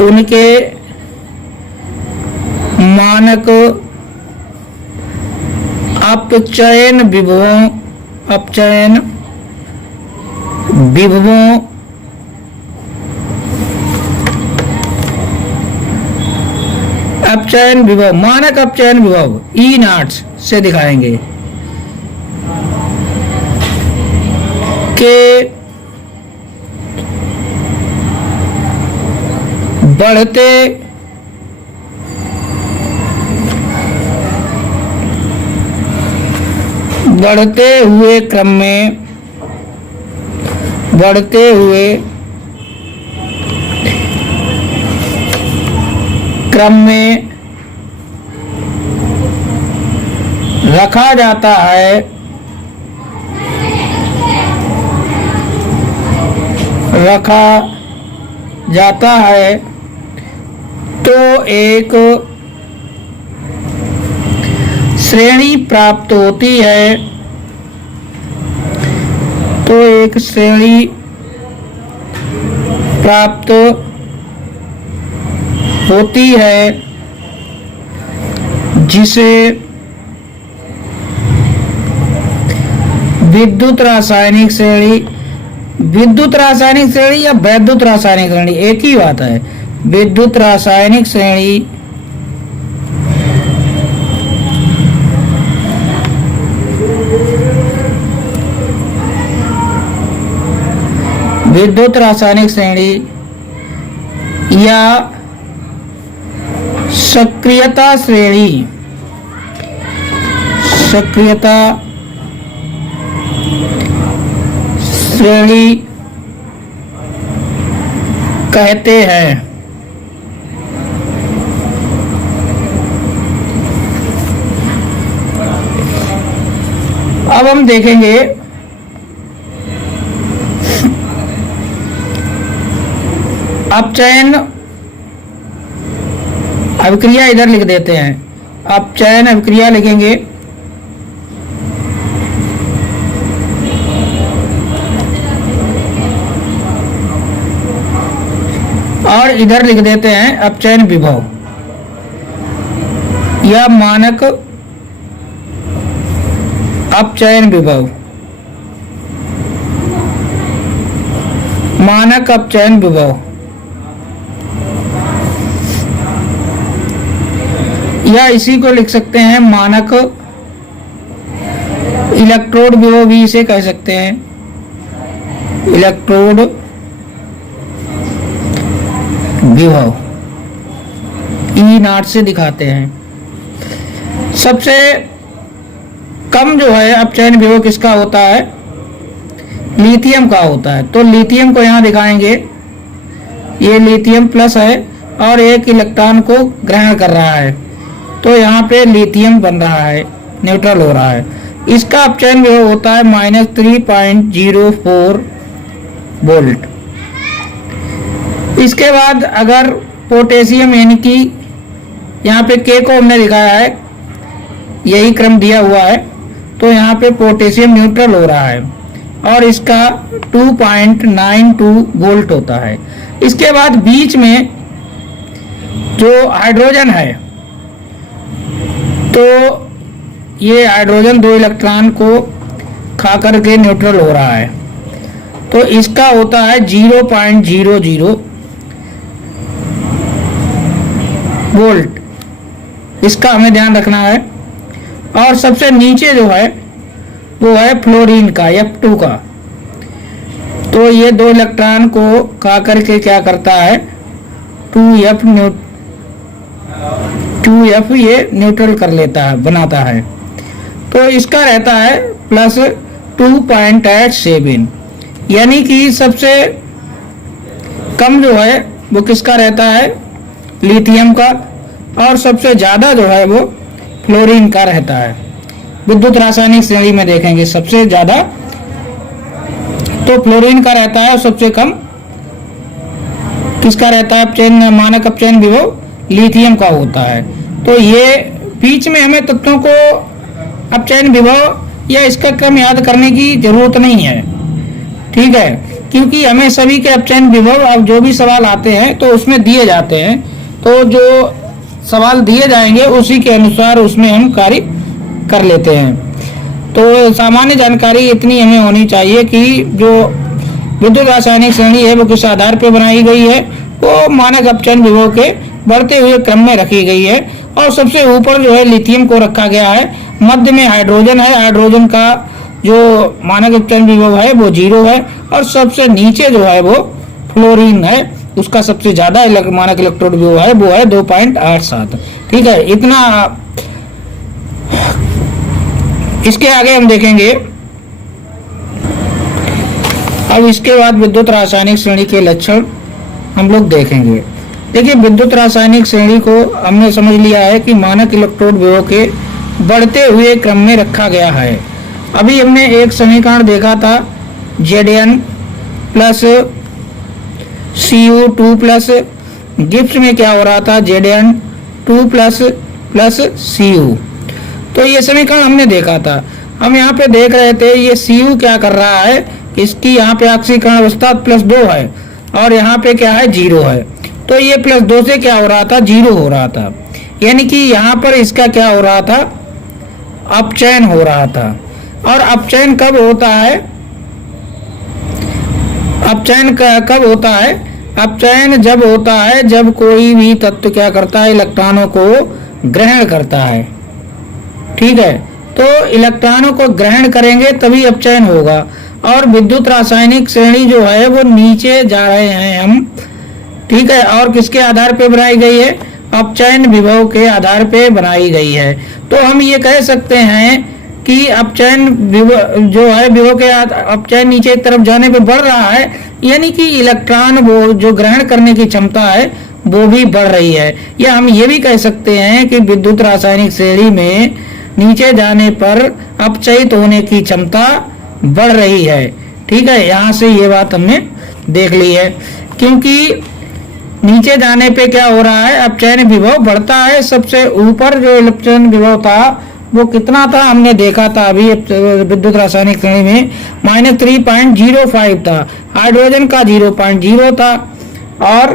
उनके मानक अपचयन विभवों मानक अपचयन विभव ई नॉट्स से दिखाएंगे के बढ़ते हुए क्रम में रखा जाता है तो एक श्रेणी प्राप्त होती है जिसे विद्युत रासायनिक श्रेणी या वैद्युत रासायनिक श्रेणी एक ही बात है। विद्युत रासायनिक श्रेणी या सक्रियता श्रेणी कहते हैं। अब हम देखेंगे अपचयन अभिक्रिया, इधर लिख देते हैं। अपचयन अभिक्रिया लिखेंगे और इधर लिख देते हैं अपचयन विभव या मानक अपचयन विभव। या इसी को लिख सकते हैं मानक इलेक्ट्रोड विभव भी इसे कह सकते हैं। इलेक्ट्रोड विभव ई नॉट से दिखाते हैं। सबसे कम जो है अपचयन विभव किसका होता है? लिथियम का होता है। तो लिथियम को यहाँ दिखाएंगे, ये लिथियम प्लस है और एक इलेक्ट्रॉन को ग्रहण कर रहा है, तो यहाँ पे लिथियम बन रहा है, न्यूट्रल हो रहा है। इसका अपचयन विभव होता है -3.04 वोल्ट। इसके बाद अगर पोटेशियम, यानी कि यहाँ पे के को हमने दिखाया है, यही क्रम दिया हुआ है, तो यहाँ पे पोटेशियम न्यूट्रल हो रहा है और इसका 2.92 वोल्ट होता है। इसके बाद बीच में जो हाइड्रोजन है, तो ये हाइड्रोजन 2 इलेक्ट्रॉन को खा करके न्यूट्रल हो रहा है, तो इसका होता है 0.00 वोल्ट। इसका हमें ध्यान रखना है। और सबसे नीचे जो है वो है फ्लोरीन का, F2 का, तो ये 2 इलेक्ट्रॉन को खा करके क्या करता है, 2F ये न्यूट्रल कर लेता है, बनाता है। तो इसका रहता है +2.87, यानी कि सबसे कम जो है वो किसका रहता है, लिथियम का, और सबसे ज़्यादा जो है वो फ्लोरीन का रहता है। विद्युत रासायनिक श्रेणी में देखेंगे सबसे ज़्यादा तो फ्लोरीन का रहता है और सबसे कम किसका रहता है, अपचयन मानक अपचयन विभव लिथियम का होता है। तो ये बीच में हमें तत्वों को अपचयन विभव या इसका क्रम याद करने की जरूरत नहीं है, ठीक है। क्योंकि हमें सभी के अपचयन विभव अब जो भी सवाल आते हैं तो उसमें दिए जाते हैं, तो जो सवाल दिए जाएंगे उसी के अनुसार उसमें हम कार्य कर लेते हैं। तो सामान्य जानकारी इतनी हमें होनी चाहिए कि जो विद्युत रासायनिक श्रेणी है वो किस आधार पर बनाई गई है, वो मानक अपचयन विभव के बढ़ते हुए क्रम में रखी गई है। और सबसे ऊपर जो है लिथियम को रखा गया है, मध्य में हाइड्रोजन है, हाइड्रोजन का जो मानक अपचयन विभव है वो 0 है, और सबसे नीचे जो है वो फ्लोरीन है, उसका सबसे ज्यादा मानक इलेक्ट्रोड विभव है वो है 2.87। ठीक है, इतना। इसके आगे हम देखेंगे, अब इसके बाद विद्युत रासायनिक श्रेणी के लक्षण हम लोग देखेंगे। देखिए, विद्युत रासायनिक श्रेणी को हमने समझ लिया है कि मानक इलेक्ट्रोड विभव के बढ़ते हुए क्रम में रखा गया है। अभी हमने एक समीकरण देखा था, Zn plus Cu2 plus Gibbs में क्या हो रहा था, Zn2 प्लस Cu। तो ये समीकरण हमने देखा था। हम यहाँ पे देख रहे थे ये Cu क्या कर रहा है, इसकी यहाँ पे ऑक्सीकरण अवस्था +2 है और यहाँ पे क्या है 0 है, तो ये +2 से क्या हो रहा था, 0 हो रहा था। यानी कि यहाँ पर इसका क्या हो रहा था, अपचयन हो रहा था। और अपचयन कब होता है, अपचयन कब होता है, अपचयन जब होता है जब कोई भी तत्व क्या करता है, इलेक्ट्रॉनों को ग्रहण करता है। ठीक है, तो इलेक्ट्रॉनों को ग्रहण करेंगे तभी अपचयन होगा। और विद्युत रासायनिक श्रेणी जो है वो नीचे जा रहे हैं हम। ठीक है, और किसके आधार पे बनाई गई है, अपचयन विभव के आधार पे बनाई गई है। तो हम ये कह सकते हैं कि अपचयन विभव जो है, विभव के अपचयन नीचे की तरफ जाने पे बढ़ रहा है, यानी कि इलेक्ट्रॉन वो जो ग्रहण करने की क्षमता है वो भी बढ़ रही है। या हम ये भी कह सकते हैं कि विद्युत रासायनिक श्रेणी में नीचे जाने पर अपचयित होने की क्षमता बढ़ रही है। ठीक है, यहाँ से ये बात हमने देख ली है, क्योंकि नीचे जाने पे क्या हो रहा है, अपचयन विभव बढ़ता है। सबसे ऊपर जो अपचयन विभव था वो कितना था, हमने देखा था अभी विद्युत रासायनिक श्रेणी में -3.05 था, हाइड्रोजन का 0.0 था और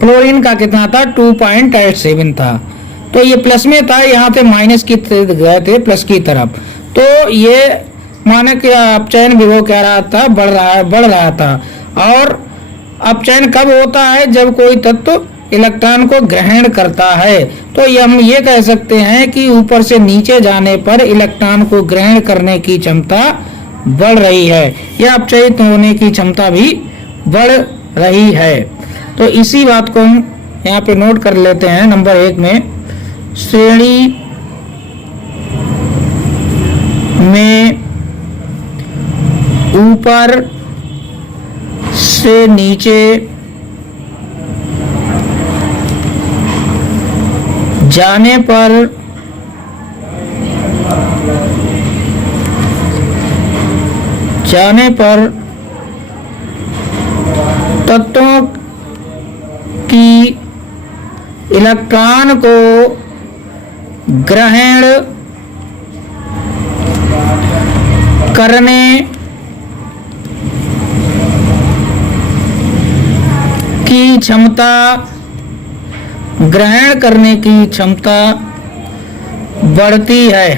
फ्लोरीन का कितना था, 2.87 था। तो ये प्लस में था, यहाँ से माइनस की गए थे प्लस की तरफ। तो ये मानक अपचयन विभव कह रहा था बढ़ रहा था। और अपचयन कब होता है, जब कोई तत्व इलेक्ट्रॉन को ग्रहण करता है। तो हम ये कह सकते हैं कि ऊपर से नीचे जाने पर इलेक्ट्रॉन को ग्रहण करने की क्षमता बढ़ रही है, या अपचयित होने की क्षमता भी बढ़ रही है। तो इसी बात को हम यहाँ पे नोट कर लेते हैं। नंबर 1 में, श्रेणी में ऊपर से नीचे जाने पर तत्वों की इलेक्ट्रॉन को ग्रहण करने की क्षमता, ग्रहण करने की क्षमता बढ़ती है,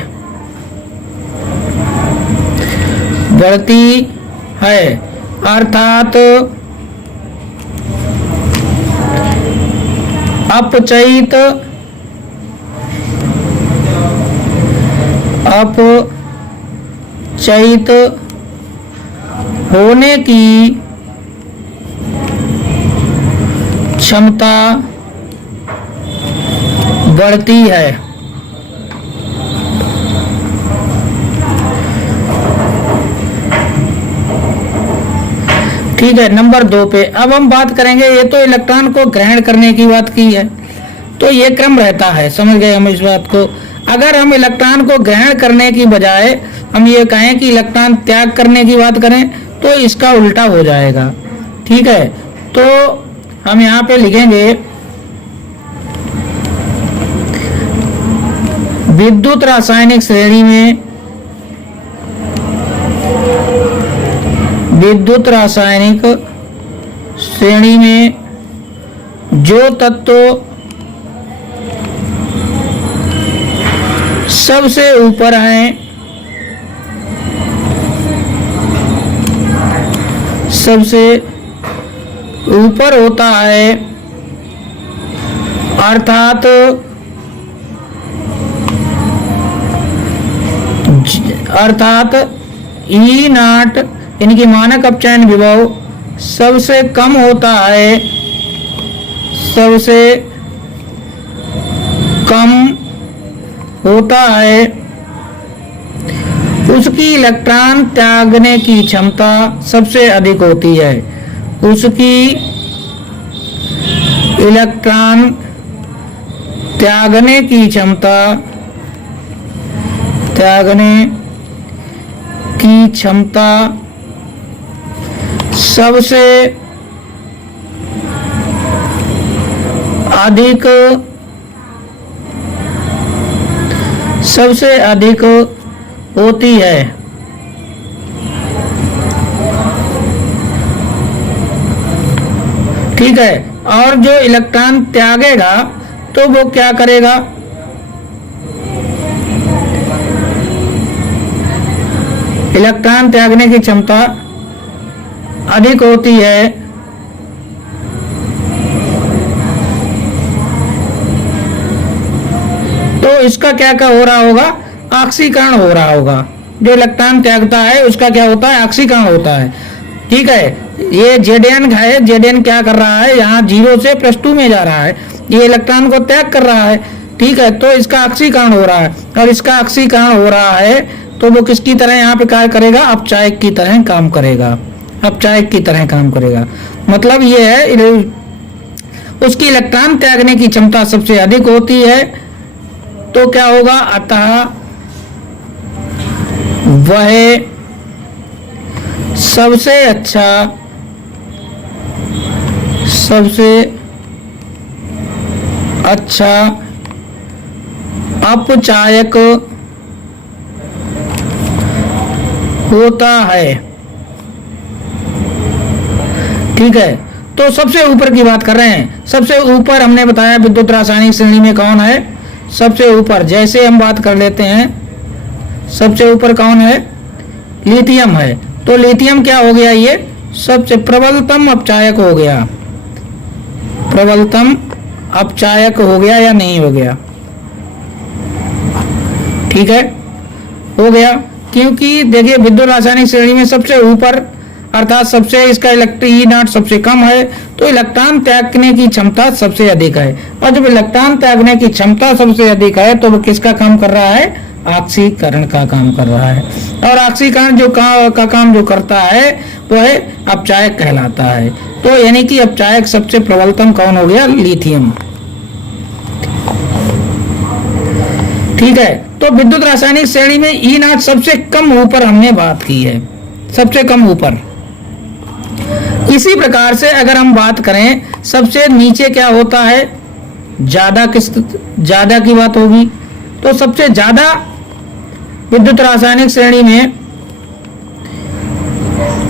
अर्थात अपचयित होने की क्षमता बढ़ती है। ठीक है, नंबर 2 पे अब हम बात करेंगे। ये तो इलेक्ट्रॉन को ग्रहण करने की बात की है, तो ये क्रम रहता है, समझ गए हम इस बात को। अगर हम इलेक्ट्रॉन को ग्रहण करने की बजाय हम ये कहें कि इलेक्ट्रॉन त्याग करने की बात करें, तो इसका उल्टा हो जाएगा। ठीक है, तो हम यहाँ पे लिखेंगे विद्युत रासायनिक श्रेणी में विद्युत रासायनिक श्रेणी में जो तत्व सबसे ऊपर हैं, सबसे ऊपर होता है, अर्थात ई नाट यानी कि मानक अपचयन विभव सबसे कम होता है, सबसे कम होता है, उसकी इलेक्ट्रॉन त्यागने की क्षमता सबसे अधिक होती है, उसकी इलेक्ट्रॉन त्यागने की क्षमता, त्यागने की क्षमता सबसे अधिक होती है। ठीक है, और जो इलेक्ट्रॉन त्यागेगा तो वो क्या करेगा, इलेक्ट्रॉन त्यागने की क्षमता अधिक होती है, तो इसका क्या क्या हो रहा होगा, ऑक्सीकरण हो रहा होगा। जो इलेक्ट्रॉन त्यागता है उसका क्या होता है, ऑक्सीकरण होता है। ठीक है, ये Zn है, Zn क्या कर रहा है, यहाँ 0 से +2 में जा रहा है, ये इलेक्ट्रॉन को त्याग कर रहा है। ठीक है, तो इसका ऑक्सीकरण हो रहा है, और इसका ऑक्सीकरण हो रहा है तो वो किसकी तरह यहाँ पे कार्य करेगा, अपचायक की तरह काम करेगा, अपचायक की तरह काम करेगा। मतलब ये है उसकी इलेक्ट्रॉन त्यागने की क्षमता सबसे अधिक होती है, तो क्या होगा, अतः वह सबसे अच्छा अपचायक होता है। ठीक है, तो सबसे ऊपर की बात कर रहे हैं। सबसे ऊपर हमने बताया विद्युत रासायनिक श्रेणी में कौन है, सबसे ऊपर। जैसे हम बात कर लेते हैं, सबसे ऊपर कौन है, लिथियम है। तो लिथियम क्या हो गया, ये सबसे प्रबलतम अपचायक हो गया, प्रबलतम अपचायक हो गया या नहीं हो गया। ठीक है, हो गया, क्योंकि देखिए विद्युत रासायनिक श्रेणी में सबसे ऊपर अर्थात सबसे इसका ई नाट सबसे कम है, तो इलेक्ट्रॉन त्यागने की क्षमता सबसे अधिक है। और जब इलेक्ट्रॉन त्यागने की क्षमता सबसे अधिक है तो वो किसका काम कर रहा है, ऑक्सीकरण का काम कर रहा है। और ऑक्सीकरण का काम जो करता है वह अपचायक कहलाता है। तो यानी कि अपचायक सबसे प्रबलतम कौन हो गया, लिथियम। ठीक है, तो विद्युत रासायनिक श्रेणी में ई नाट सबसे कम ऊपर हमने बात की है, सबसे कम ऊपर। इसी प्रकार से अगर हम बात करें सबसे नीचे क्या होता है, ज्यादा की बात होगी। तो सबसे ज्यादा विद्युत रासायनिक श्रेणी में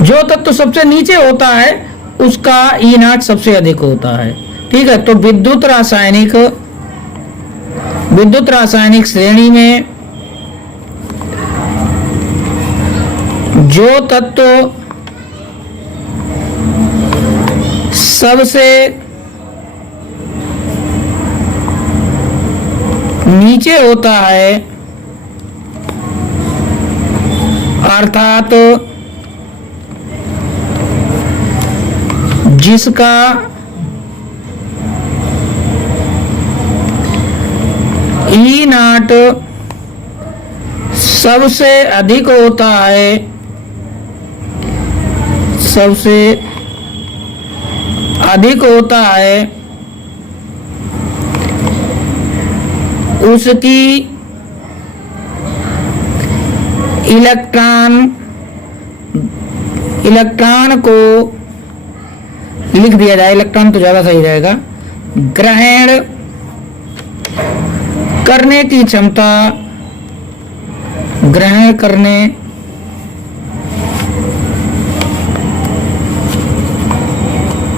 जो तत्व सबसे नीचे होता है उसका ई नाट सबसे अधिक होता है। ठीक है, तो विद्युत रासायनिक श्रेणी में जो तत्व सबसे नीचे होता है अर्थात जिसका ई नाट सबसे अधिक होता है, सबसे अधिक होता है, उसकी इलेक्ट्रॉन को लिख दिया जाए, इलेक्ट्रॉन तो ज्यादा सही रहेगा, ग्रहण करने की क्षमता, ग्रहण करने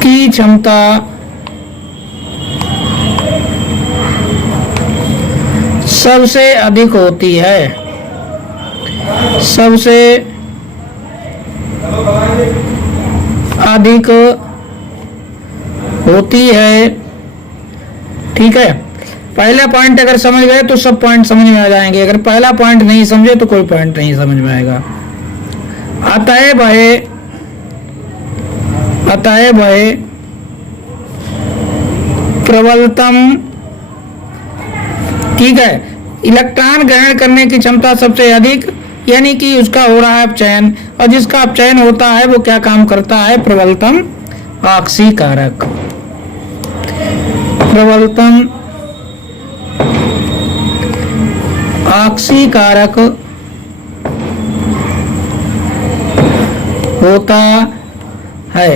की क्षमता सबसे अधिक होती है, सबसे अधिक होती है। ठीक है, पहला पॉइंट अगर समझ गए तो सब पॉइंट समझ में आ जाएंगे, अगर पहला पॉइंट नहीं समझे तो कोई पॉइंट नहीं समझ में आएगा। अतएव है प्रबलतम, ठीक है, इलेक्ट्रॉन ग्रहण करने की क्षमता सबसे अधिक, यानी कि उसका हो रहा है अपचयन, और जिसका अपचयन होता है वो क्या काम करता है? प्रबलतम ऑक्सीकारक। प्रबलतम ऑक्सीकारक होता है।